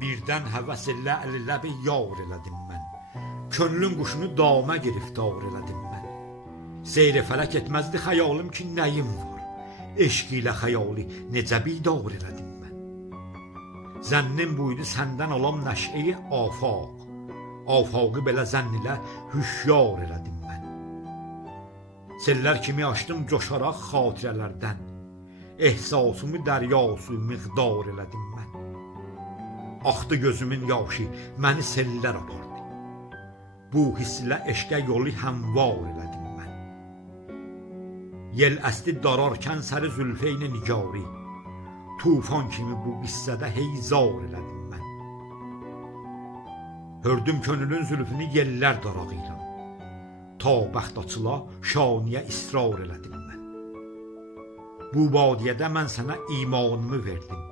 Birdən həvəs elə ləbi yar elədim mən. Könlün quşunu dama giriftar elədim mən. Seyr-i fələk etməzdi xəyalım ki, nəyim var. Eşq ilə xəyali necə bidar elədim mən. Zənnim buydu səndən alam nəşəyi afaq. Afaqı belə zənn ilə hüşyar elədim mən. Sellər kimi açdım coşaraq xatirələrdən. Ehsasımı dəryası miqdar elədim mən. Axdı gözümün yaşı, məni sellər apardı. Bu hisslə eşqə yolu həmvar elədim mən. Yel əsdi dararkən səri zülfeyni nicari. Tufan kimi bu qissədə heyzar elədim mən. Hördüm könülün zülfünü yellər darağıyla. Ta bəxt açıla şaniyə israr elədim mən. Bu badiyədə mən sənə imanımı verdim.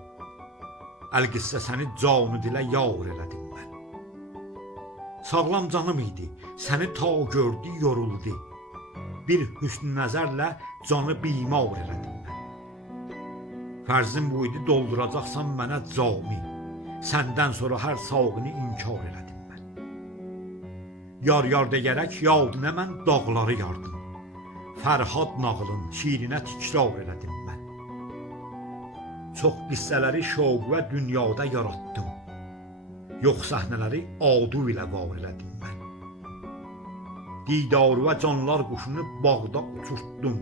Əl-qissə səni canı dilə yar elədim mən. Sağlam canım idi, səni ta gördü, yoruldu. Bir hüsn nəzərlə canı bimar elədim mən. Fərzim buydu dolduracaqsan mənə cami. Səndən sonra hər sağını inkar elədim mən. Yar deyərək yadına mən dağları yardım. Fərhad nağılın şirinə tikrar elədim mən. Çox qissələri şoq və dünyada yaratdım. Yox səhnələri adu ilə var elədim mən. Didarı və canlar quşunu bağda uçurtdum.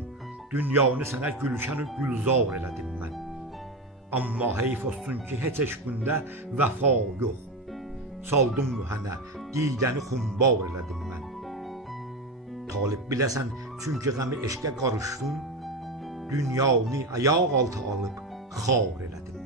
Dünyanı sənə gülşən-ü gülzar elədim mən. Amma heyf olsun ki, heç eşqündə vəfa yox. Saldım mühənə, didəni xumbar elədim mən. Talib biləsən, çünki qəmi eşqə qarışdım. Dünyanı ayaq altı alıb xar elədim mən.